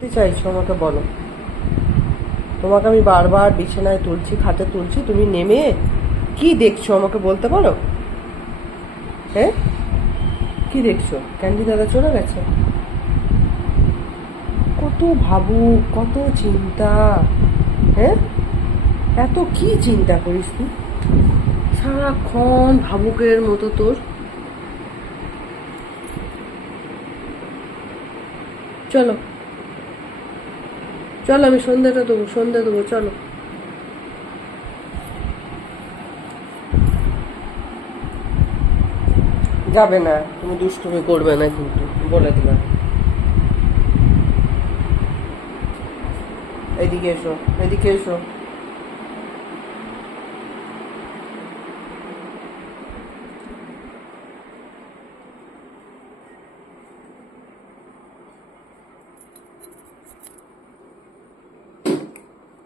কি চাইছো আমাকে বলো? তোমাকে আমি বারবার বিছানায় তুলছি, খাটে তুলছি, তুমি নেমে কি দেখছো আমাকে বলতে পারো? হ্যাঁ, কি দেখছো? ক্যান্ডি দাদা চলে গেছে? কত ভাবুক, কত চিন্তা। হ্যাঁ, এত কি চিন্তা করিস তুই? সারাক্ষণ ভাবুকের মতো তোর। চলো, চলো, আমি সন্ধ্যাটা দেবো, সন্ধ্যা দেবো, চলো। যাবে না, তুমি দুষ্টুমি করবে না কিন্তু, বলে দিলাম। এদিকে এসো, এদিকে এসো।